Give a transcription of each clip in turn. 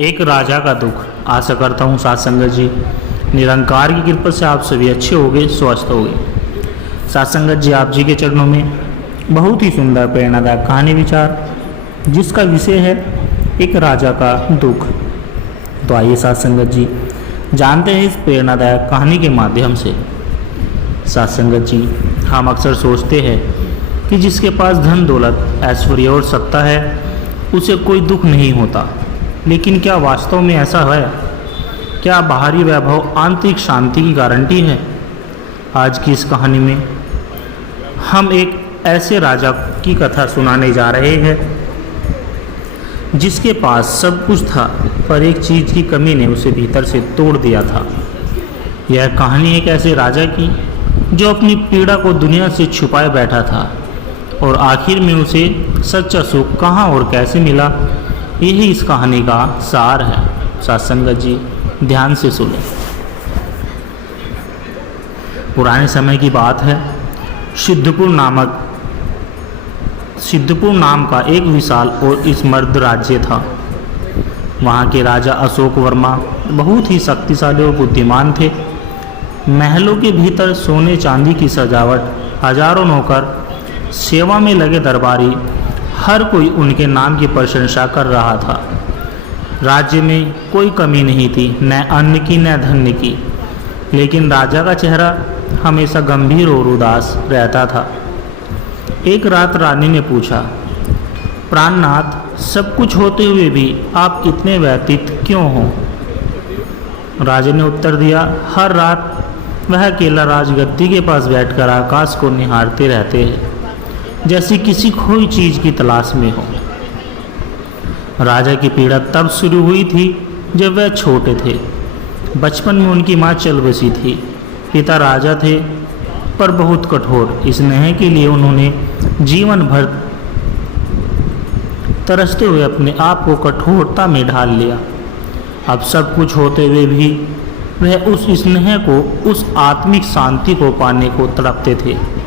एक राजा का दुख। आशा करता हूँ साथ संगत जी निरंकार की कृपा से आप सभी अच्छे होंगे, स्वस्थ होंगे। साथ संगत जी आप जी के चरणों में बहुत ही सुंदर प्रेरणादायक कहानी विचार, जिसका विषय है एक राजा का दुख। तो आइए साथ संगत जी जानते हैं इस प्रेरणादायक कहानी के माध्यम से। साथ संगत जी हम अक्सर सोचते हैं कि जिसके पास धन दौलत ऐश्वर्य और सत्ता है उसे कोई दुख नहीं होता, लेकिन क्या वास्तव में ऐसा है? क्या बाहरी वैभव आंतरिक शांति की गारंटी है? आज की इस कहानी में हम एक ऐसे राजा की कथा सुनाने जा रहे हैं जिसके पास सब कुछ था, पर एक चीज़ की कमी ने उसे भीतर से तोड़ दिया था। यह कहानी एक ऐसे राजा की जो अपनी पीड़ा को दुनिया से छुपाए बैठा था और आखिर में उसे सच्चा सुख कहाँ और कैसे मिला, यही इस कहानी का सार है। साथ संगत जी ध्यान से सुने। पुराने समय की बात है। सिद्धपुर नाम का एक विशाल और स्मृद्ध राज्य था। वहाँ के राजा अशोक वर्मा बहुत ही शक्तिशाली और बुद्धिमान थे। महलों के भीतर सोने चांदी की सजावट, हजारों नौकर, सेवा में लगे दरबारी, हर कोई उनके नाम की प्रशंसा कर रहा था। राज्य में कोई कमी नहीं थी, न अन्न की न धन की, लेकिन राजा का चेहरा हमेशा गंभीर और उदास रहता था। एक रात रानी ने पूछा, प्राणनाथ, सब कुछ होते हुए भी आप इतने व्यतीत क्यों हो? राजा ने उत्तर दिया, हर रात वह अकेला राजगद्दी के पास बैठकर आकाश को निहारते रहते हैं, जैसे किसी खोई चीज की तलाश में हो। राजा की पीड़ा तब शुरू हुई थी जब वह छोटे थे। बचपन में उनकी माँ चल बसी थी। पिता राजा थे पर बहुत कठोर। स्नेह के लिए उन्होंने जीवन भर तरसते हुए अपने आप को कठोरता में ढाल लिया। अब सब कुछ होते हुए भी वह उस स्नेह को, उस आत्मिक शांति को पाने को तड़पते थे।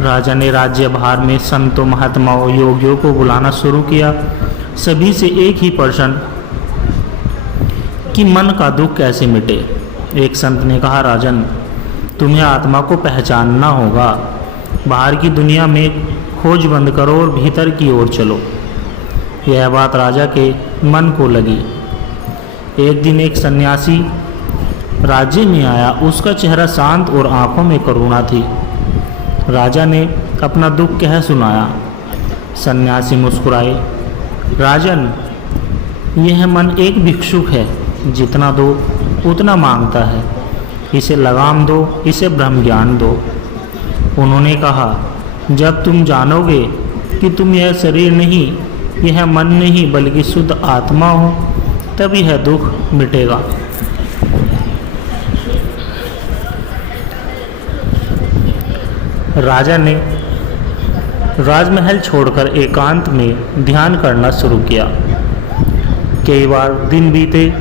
राजा ने राज्य भार में संतों, महात्माओं, योगियों को बुलाना शुरू किया। सभी से एक ही प्रश्न कि मन का दुख कैसे मिटे। एक संत ने कहा, राजन, तुम्हें आत्मा को पहचानना होगा। बाहर की दुनिया में खोज बंद करो और भीतर की ओर चलो। यह बात राजा के मन को लगी। एक दिन एक सन्यासी राज्य में आया। उसका चेहरा शांत और आंखों में करुणा थी। राजा ने अपना दुख कह सुनाया। सन्यासी मुस्कुराए, राजन, यह मन एक भिक्षुक है, जितना दो उतना मांगता है। इसे लगाम दो, इसे ब्रह्म ज्ञान दो। उन्होंने कहा, जब तुम जानोगे कि तुम यह शरीर नहीं, यह मन नहीं, बल्कि शुद्ध आत्मा हो, तब यह दुख मिटेगा। राजा ने राजमहल छोड़कर एकांत में ध्यान करना शुरू किया। कई बार दिन बीते,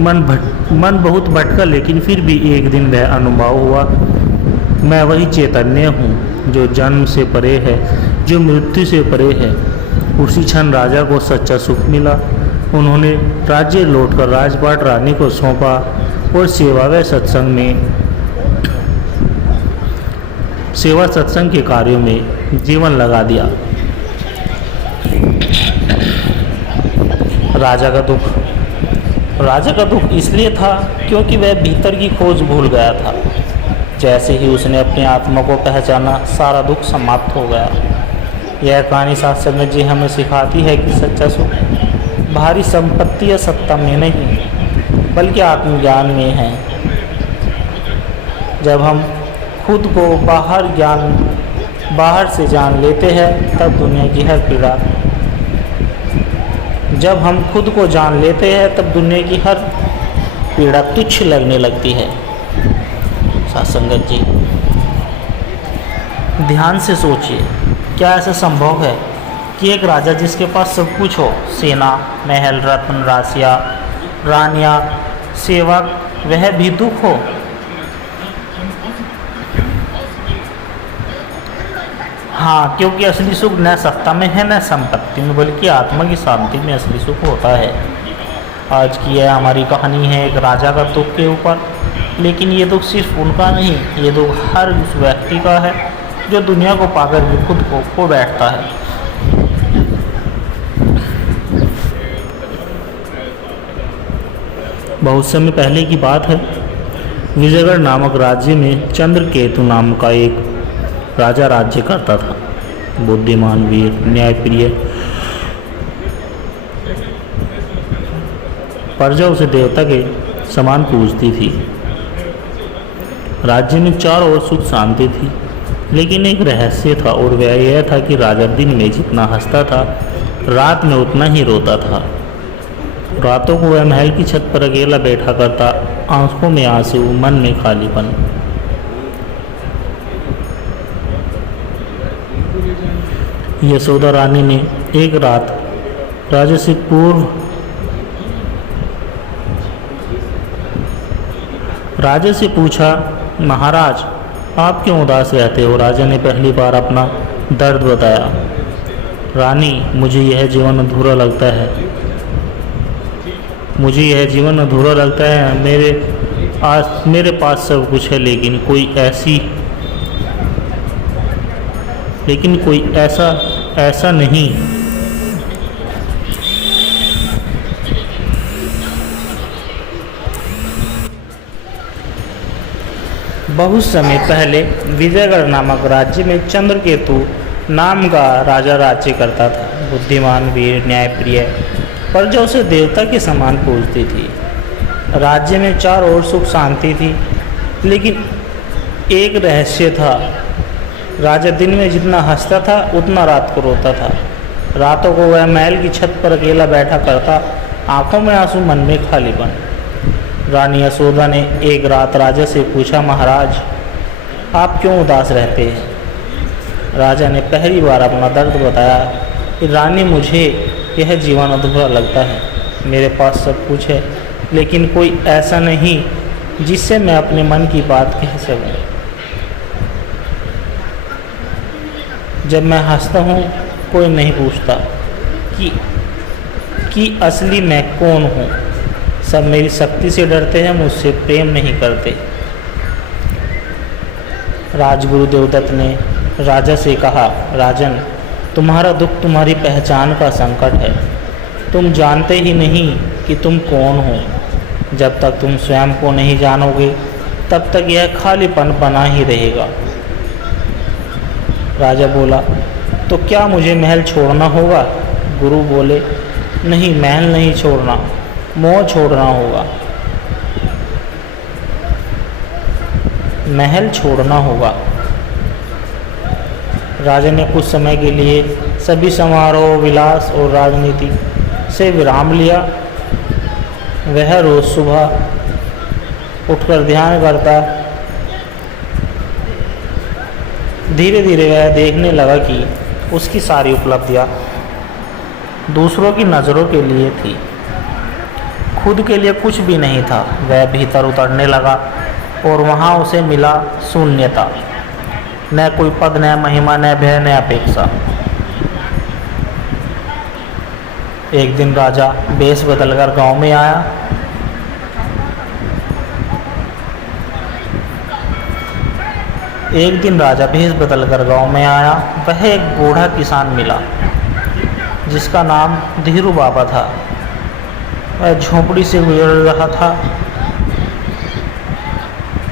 मन बहुत भटका, लेकिन फिर भी एक दिन वह अनुभव हुआ, मैं वही चैतन्य हूँ जो जन्म से परे है, जो मृत्यु से परे है। उसी क्षण राजा को सच्चा सुख मिला। उन्होंने राज्य लौटकर राजपाट रानी को सौंपा और सेवा सत्संग के कार्यों में जीवन लगा दिया। राजा का दुख इसलिए था क्योंकि वह भीतर की खोज भूल गया था। जैसे ही उसने अपनी आत्मा को पहचाना, सारा दुख समाप्त हो गया। यह कहानी साथ संगत जी हमें सिखाती है कि सच्चा सुख भारी संपत्ति या सत्ता में नहीं, बल्कि आत्मज्ञान में है। जब हम खुद को बाहर से जान लेते हैं, तब दुनिया की हर पीड़ा तुच्छ लगने लगती है। साथ संगत जी ध्यान से सोचिए, क्या ऐसा संभव है कि एक राजा जिसके पास सब कुछ हो, सेना, महल, रत्न, रानियां, सेवक, वह भी दुख हो? हाँ, क्योंकि असली सुख न सत्ता में है न संपत्ति में, बल्कि आत्मा की शांति में असली सुख होता है। आज की यह हमारी कहानी है एक राजा का दुख के ऊपर, लेकिन ये दुख सिर्फ उनका नहीं, ये दुख हर उस व्यक्ति का है जो दुनिया को पाकर भी खुद को खो बैठता है। बहुत समय पहले की बात है। विजयगढ़ नामक राज्य में चंद्रकेतु नाम का एक राजा राज्य करता था। बुद्धिमान, वीर, न्यायप्रिय, प्रजा उसे देवता के समान पूजती थी। राज्य में चारों ओर सुख शांति थी, लेकिन एक रहस्य था और वह यह था कि राजा दिन में जितना हंसता था, रात में उतना ही रोता था। रातों को वह महल की छत पर अकेला बैठा करता, आंखों में आंसू, मन में खालीपन। यशोदा रानी ने एक रात राजा से पूछा, महाराज आप क्यों उदास रहते हो? राजा ने पहली बार अपना दर्द बताया। रानी, मुझे यह जीवन अधूरा लगता है। मेरे पास सब कुछ है, लेकिन कोई ऐसा नहीं। बहुत समय पहले विजयगढ़ नामक राज्य में चंद्रकेतु नाम का राजा राज्य करता था। बुद्धिमान, वीर, न्यायप्रिय, प्रजा उसे देवता के समान पूजती थी। राज्य में चारों ओर सुख शांति थी, लेकिन एक रहस्य था। राजा दिन में जितना हंसता था, उतना रात को रोता था। रातों को वह महल की छत पर अकेला बैठा करता, आंखों में आंसू, मन में खालीपन। रानी यशोदा ने एक रात राजा से पूछा, महाराज आप क्यों उदास रहते हैं? राजा ने पहली बार अपना दर्द बताया कि रानी, मुझे यह जीवन अधूरा लगता है। मेरे पास सब कुछ है, लेकिन कोई ऐसा नहीं जिससे मैं अपने मन की बात कह सकूं। जब मैं हंसता हूँ, कोई नहीं पूछता कि असली मैं कौन हूँ। सब मेरी शक्ति से डरते हैं, मुझसे प्रेम नहीं करते। राजगुरु देवदत्त ने राजा से कहा, राजन, तुम्हारा दुख तुम्हारी पहचान का संकट है। तुम जानते ही नहीं कि तुम कौन हो। जब तक तुम स्वयं को नहीं जानोगे, तब तक यह खालीपन बना ही रहेगा। राजा बोला, तो क्या मुझे महल छोड़ना होगा? गुरु बोले, नहीं, महल नहीं छोड़ना, मोह छोड़ना होगा। महल छोड़ना होगा। राजा ने कुछ समय के लिए सभी समारोह, विलास और राजनीति से विराम लिया। वह रोज सुबह उठकर ध्यान करता। धीरे धीरे वह देखने लगा कि उसकी सारी उपलब्धियां दूसरों की नज़रों के लिए थी, खुद के लिए कुछ भी नहीं था। वह भीतर उतरने लगा और वहाँ उसे मिला शून्यता। न कोई पद, न महिमा, न भय, न अपेक्षा। एक दिन राजा वेश बदलकर गांव में आया। वह एक बूढ़ा किसान मिला जिसका नाम धीरू बाबा था। वह झोपड़ी से गुजर रहा था,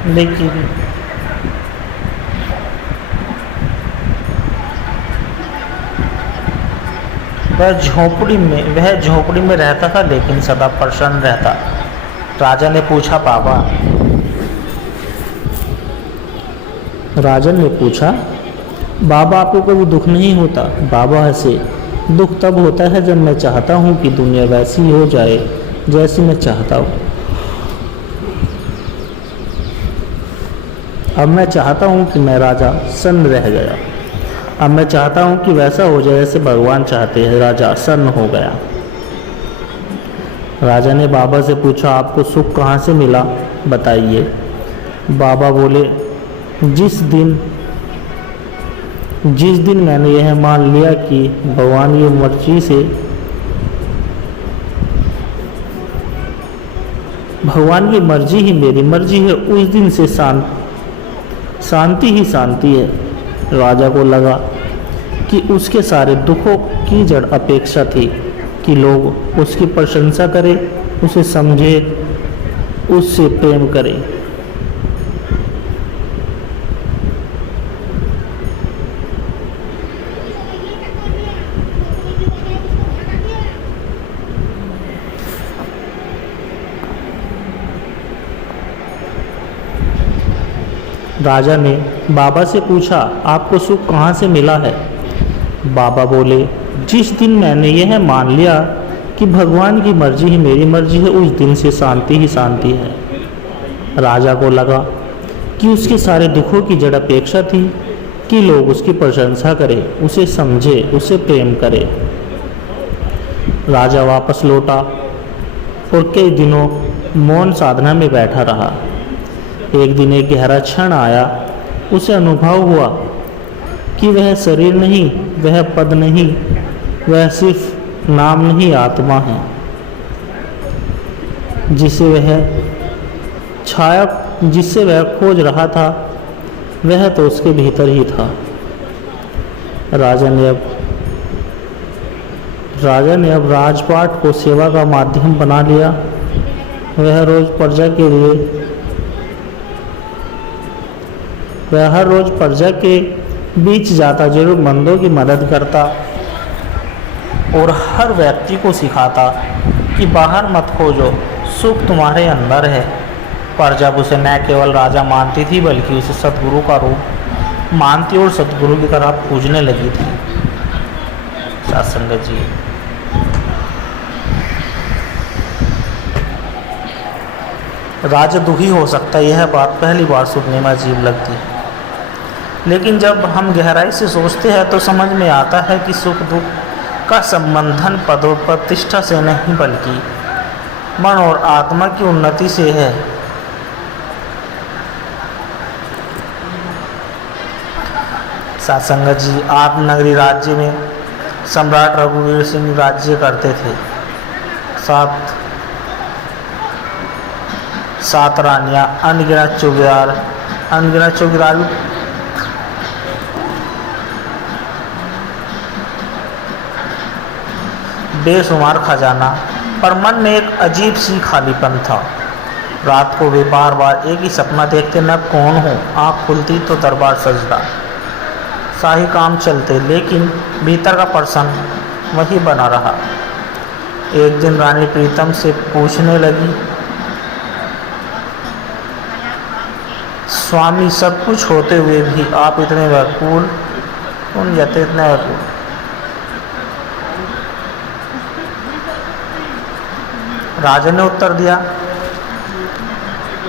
लेकिन वह झोपड़ी में रहता था, लेकिन सदा प्रसन्न रहता। राजा ने पूछा, बाबा आपको कभी दुख नहीं होता? बाबा हंसे, दुख तब होता है जब मैं चाहता हूँ कि दुनिया वैसी हो जाए जैसी मैं चाहता हूँ। अब मैं चाहता हूँ कि मैं राजा सन्न रह गया। अब मैं चाहता हूँ कि वैसा हो जाए जैसे भगवान चाहते हैं। राजा सन्न हो गया। राजा ने बाबा से पूछा, आपको सुख कहाँ से मिला, बताइए। बाबा बोले, जिस दिन मैंने यह मान लिया कि भगवान की मर्जी से भगवान की मर्जी ही मेरी मर्जी है, उस दिन से शांति ही शांति है। राजा को लगा कि उसके सारे दुखों की जड़ अपेक्षा थी कि लोग उसकी प्रशंसा करें, उसे समझे, उससे प्रेम करें। राजा ने बाबा से पूछा, आपको सुख कहाँ से मिला है? बाबा बोले, जिस दिन मैंने यह मान लिया कि भगवान की मर्जी ही मेरी मर्जी है, उस दिन से शांति ही शांति है। राजा को लगा कि उसके सारे दुखों की जड़ अपेक्षा थी कि लोग उसकी प्रशंसा करें, उसे समझे, उसे प्रेम करें। राजा वापस लौटा और कई दिनों मौन साधना में बैठा रहा। एक दिन एक गहरा क्षण आया, उसे अनुभव हुआ कि वह शरीर नहीं, वह पद नहीं, वह सिर्फ नाम नहीं, आत्मा है, जिसे वह खोज रहा था, वह तो उसके भीतर ही था। राजा ने अब राजपाट को सेवा का माध्यम बना लिया। वह हर रोज प्रजा के बीच जाता, जरूरतमंदों की मदद करता और हर व्यक्ति को सिखाता कि बाहर मत खोजो, सुख तुम्हारे अंदर है। प्रजा उसे न केवल राजा मानती थी बल्कि उसे सतगुरु का रूप मानती और सतगुरु की तरह पूजने लगी थी। सत्संग जी, राजा दुखी हो सकता है, यह बात पहली बार सुनने में अजीब लगती है, लेकिन जब हम गहराई से सोचते हैं तो समझ में आता है कि सुख दुख का संबंधन पद और प्रतिष्ठा से नहीं बल्कि मन और आत्मा की उन्नति से है। सत्संग जी, आप नगरी राज्य में सम्राट रघुवीर सिंह राज्य करते थे। सात रानियां, अनगिनत चौकीदार बेशुमार खजाना, पर मन में एक अजीब सी खालीपन था। रात को वे बार बार एक ही सपना देखते, मैं कौन हूँ। आँख खुलती तो दरबार सजदा, शाही काम चलते, लेकिन भीतर का प्रश्न वही बना रहा। एक दिन रानी प्रीतम से पूछने लगी, स्वामी, सब कुछ होते हुए भी आप इतने व्याकुल क्यों जाते? इतने व्याकुल? राजा ने उत्तर दिया,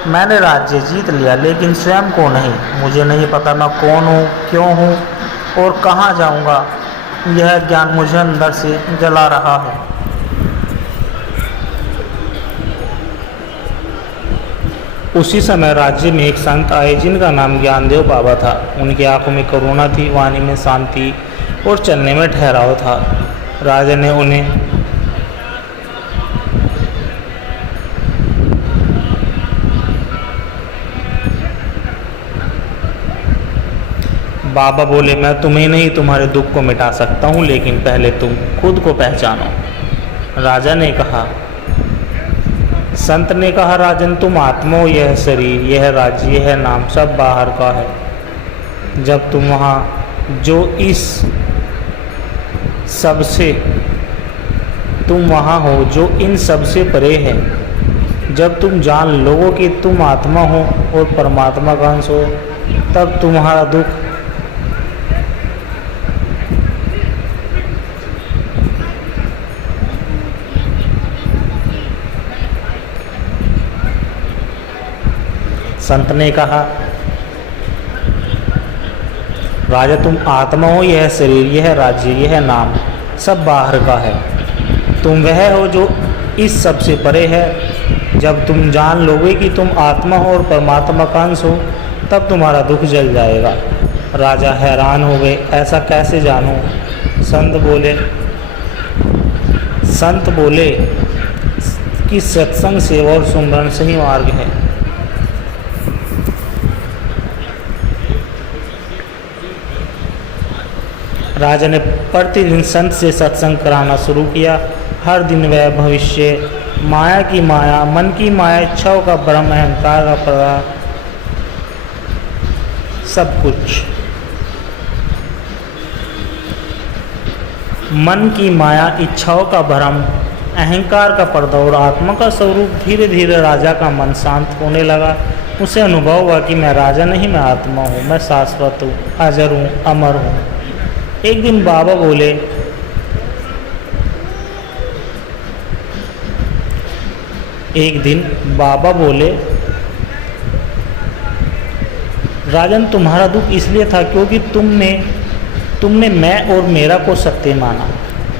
मैंने राज्य जीत लिया लेकिन स्वयं को नहीं। मुझे नहीं पता मैं कौन हूँ, क्यों हूँ और कहाँ जाऊँगा। यह ज्ञान मुझे अंदर से जला रहा है। उसी समय राज्य में एक संत आए जिनका नाम ज्ञानदेव बाबा था। उनकी आंखों में करुणा थी, वाणी में शांति और चलने में ठहराव था। राजा ने उन्हें बाबा बोले, मैं तुम्हें नहीं तुम्हारे दुख को मिटा सकता हूँ, लेकिन पहले तुम खुद को पहचानो। राजा ने कहा, संत ने कहा, राजन, तुम आत्मा हो, यह शरीर, यह राज्य, यह नाम सब बाहर का है। जब तुम वहाँ जो इस सबसे तुम वहाँ हो जो इन सबसे परे है। जब तुम जान लोगे कि तुम आत्मा हो और परमात्मा का अंश हो, तब तुम्हारा दुख संत ने कहा, राजा, तुम आत्मा हो, यह शरीर, यह राज्य, यह नाम सब बाहर का है। तुम वह हो जो इस सब से परे है। जब तुम जान लोगे कि तुम आत्मा हो और परमात्मा का अंश हो, तब तुम्हारा दुख जल जाएगा। राजा हैरान हो गए, ऐसा कैसे जानूं? संत बोले, कि सत्संग सेवा और सुमरन सही मार्ग है। राजा ने प्रतिदिन संत से सत्संग कराना शुरू किया। हर दिन वह भविष्य, माया की माया, मन की माया, इच्छाओं का भ्रम, अहंकार का प्रभाव, सब कुछ, मन की माया, इच्छाओं का भ्रम, अहंकार का पर्दा और आत्मा का स्वरूप। धीरे धीरे राजा का मन शांत होने लगा। उसे अनुभव हुआ कि मैं राजा नहीं, मैं आत्मा हूँ, मैं शाश्वत हूँ, अजर हूँ, अमर हूँ। एक दिन बाबा बोले, राजन तुम्हारा दुख इसलिए था क्योंकि तुमने मैं और मेरा को सत्य माना।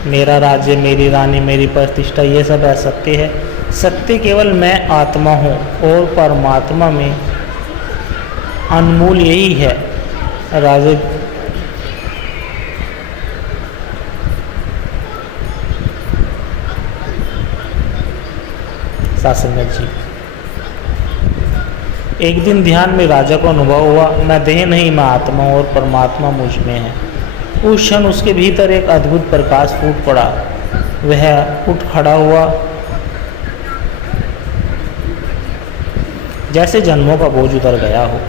मेरा राज्य, मेरी रानी, मेरी प्रतिष्ठा, ये सब असत्य है। सत्य केवल मैं आत्मा हूँ और परमात्मा में अनमोल यही है। राजा सासंगत जी, एक दिन ध्यान में राजा को अनुभव हुआ, मैं देह नहीं, मैं आत्मा हूँ और परमात्मा मुझ में है। उस क्षण उसके भीतर एक अद्भुत प्रकाश फूट पड़ा। वह उठ खड़ा हुआ, जैसे जन्मों का बोझ उतर गया हो।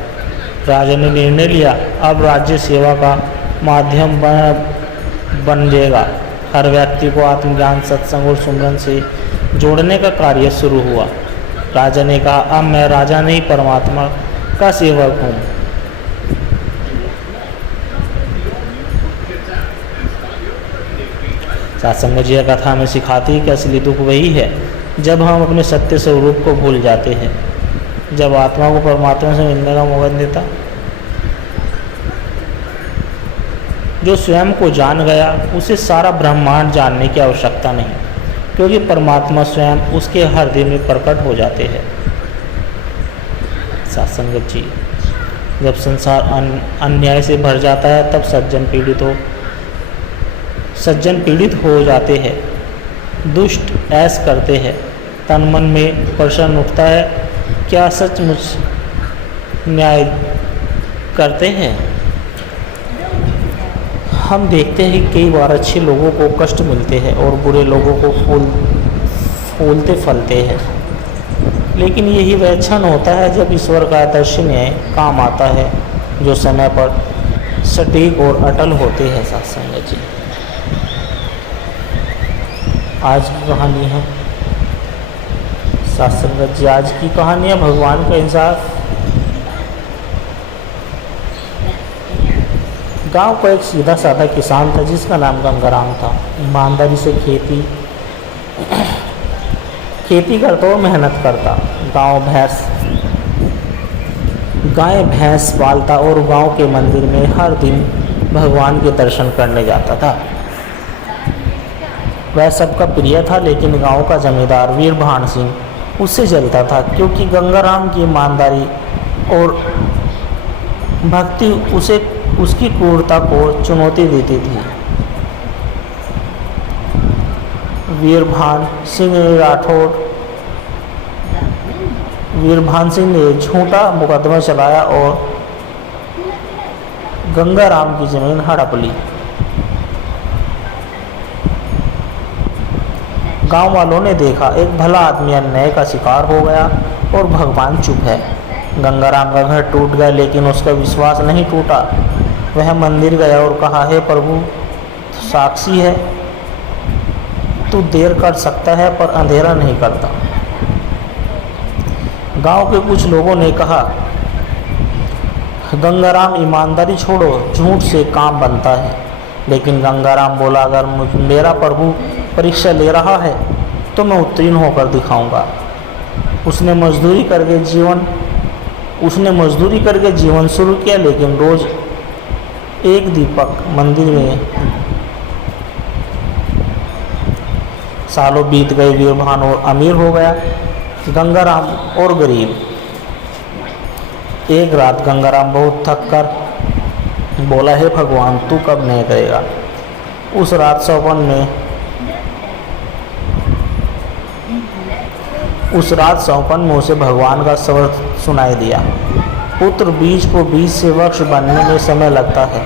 राजा ने निर्णय लिया, अब राज्य सेवा का माध्यम बन जाएगा। हर व्यक्ति को आत्मज्ञान, सत्संग और सुमरन से जोड़ने का कार्य शुरू हुआ। राजा ने कहा, अब मैं राजा नहीं, परमात्मा का सेवक हूँ। सत्संग जी कथा में सिखाती है कि असली दुख वही है जब हम अपने सत्य स्वरूप को भूल जाते हैं, जब आत्मा को परमात्मा से मिलने का मौका देता। जो स्वयं को जान गया उसे सारा ब्रह्मांड जानने की आवश्यकता नहीं, क्योंकि परमात्मा स्वयं उसके हृदय में प्रकट हो जाते हैं। सत्संगत जी, जब संसार अन्याय से भर जाता है तब सज्जन पीड़ित हो जाते हैं, दुष्ट ऐश करते हैं, तन मन में प्रश्न उठता है, क्या सचमुच न्याय करते हैं? हम देखते हैं कि कई बार अच्छे लोगों को कष्ट मिलते हैं और बुरे लोगों को फूलते फलते हैं, लेकिन यही वह क्षण होता है जब ईश्वर का आदर्श न्याय काम आता है, जो समय पर सटीक और अटल होते हैं। सत्संग जी, आज की कहानी है सत्संग जी, आज की कहानी है भगवान का इंसाफ। गांव का एक सीधा साधा किसान था जिसका नाम गंगाराम था। ईमानदारी से खेती करता और मेहनत करता। गाय भैंस पालता और गांव के मंदिर में हर दिन भगवान के दर्शन करने जाता था। वह सबका प्रिय था, लेकिन गांव का जमींदार वीरभान सिंह उससे जलता था, क्योंकि गंगाराम की ईमानदारी और भक्ति उसकी क्रूरता को चुनौती देती थी। वीरभान सिंह ने झूठा मुकदमा चलाया और गंगाराम की जमीन हड़प ली। गांव वालों ने देखा एक भला आदमी अन्याय का शिकार हो गया और भगवान चुप है। गंगाराम का घर टूट गया, लेकिन उसका विश्वास नहीं टूटा। वह मंदिर गया और कहा, हे प्रभु, साक्षी है, तू देर कर सकता है पर अंधेरा नहीं करता। गांव के कुछ लोगों ने कहा, गंगाराम ईमानदारी छोड़ो, झूठ से काम बनता है। लेकिन गंगाराम बोला, अगर मेरा प्रभु परीक्षा ले रहा है तो मैं उत्तीर्ण होकर दिखाऊंगा। उसने मजदूरी करके जीवन शुरू किया, लेकिन रोज एक दीपक मंदिर में। सालों बीत गए, वीरभान और अमीर हो गया, गंगाराम और गरीब। एक रात गंगाराम बहुत थक कर बोला, हे भगवान, तू कब न्याय करेगा? उस रात सौपन में उस रात सौपन में उसे भगवान का स्वर सुनाई दिया, पुत्र, बीज को बीज से वृक्ष बनने में समय लगता है।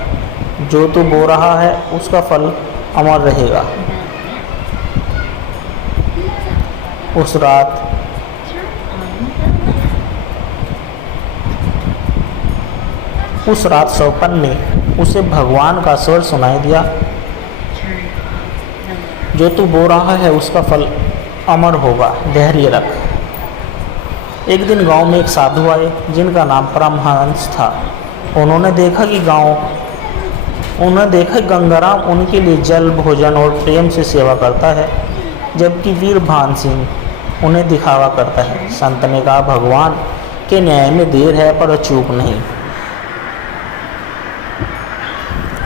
जो तू बो रहा है उसका फल अमर रहेगा। उस रात सौपन ने उसे भगवान का स्वर सुनाई दिया, जो तू बो रहा है उसका फल अमर होगा, धैर्य रख। एक दिन गांव में एक साधु आए जिनका नाम परमहंस था। उन्होंने देखा गंगाराम उनके लिए जल, भोजन और प्रेम से सेवा करता है, जबकि वीरभान सिंह उन्हें दिखावा करता है। संत ने कहा, भगवान के न्याय में देर है पर चूक नहीं।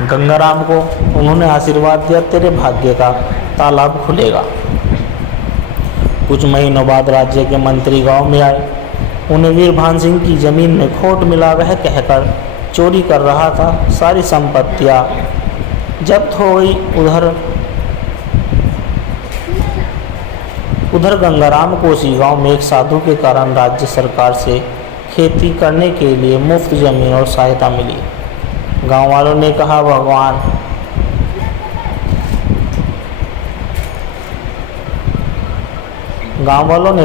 गंगाराम को उन्होंने आशीर्वाद दिया, तेरे भाग्य का तालाब खुलेगा। कुछ महीनों बाद राज्य के मंत्री गांव में आए। उन्हें वीरभान सिंह की जमीन में खोट मिला, वह कहकर चोरी कर रहा था। सारी संपत्तियां जब्त हो गई। उधर गंगाराम को उसी गांव में एक साधु के कारण राज्य सरकार से खेती करने के लिए मुफ्त जमीन और सहायता मिली। गांव वालों ने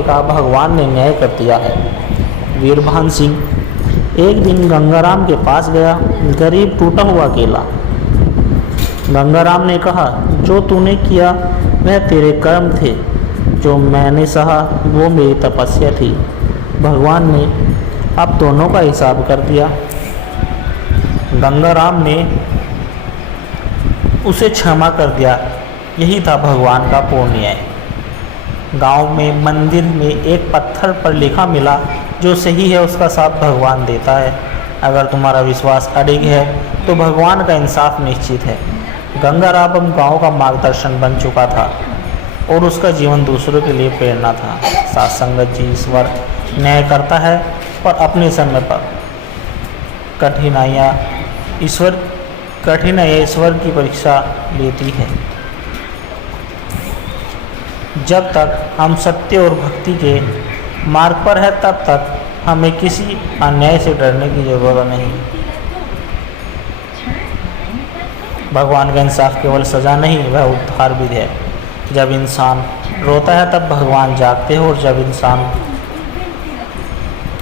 कहा, भगवान ने न्याय कर दिया है। वीरभान सिंह एक दिन गंगाराम के पास गया, गरीब, टूटा हुआ अकेला। गंगाराम ने कहा, जो तूने किया वह तेरे कर्म थे, जो मैंने सहा वो मेरी तपस्या थी। भगवान ने अब दोनों का हिसाब कर दिया। गंगाराम ने उसे क्षमा कर दिया। यही था भगवान का पूर्ण न्याय। गांव में मंदिर में एक पत्थर पर लिखा मिला, जो सही है उसका साथ भगवान देता है। अगर तुम्हारा विश्वास अडिग है तो भगवान का इंसाफ निश्चित है। गंगाराम अब गांव का मार्गदर्शन बन चुका था और उसका जीवन दूसरों के लिए प्रेरणा था। साथ संगत जी, ईश्वर न्याय करता है पर अपने समय पर। कठिनाइयाँ ईश्वर की परीक्षा लेती है। जब तक हम सत्य और भक्ति के मार्ग पर है तब तक हमें किसी अन्याय से डरने की जरूरत नहीं। भगवान का इंसाफ केवल सजा नहीं, वह उद्धार भी है। जब इंसान रोता है तब भगवान जागते हैं, और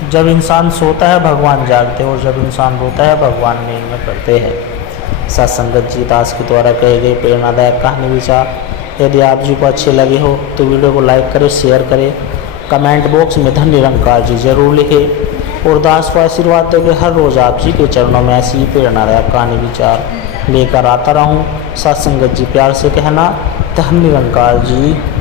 जब इंसान सोता है भगवान जागते हैं, और जब इंसान रोता है भगवान नींद में करते हैं। सत्संगत जी दास के द्वारा कहे गए प्रेरणादायक कहानी विचार यदि आप जी को अच्छे लगे हो तो वीडियो को लाइक करें, शेयर करें, कमेंट बॉक्स में धन निरंकार जी जरूर लिखें, और दास को आशीर्वाद देकर हर रोज़ आप जी के चरणों में ऐसी ही प्रेरणादायक कहानी विचार लेकर आता रहूं। सत्संगत जी प्यार से कहना, धन निरंकार जी।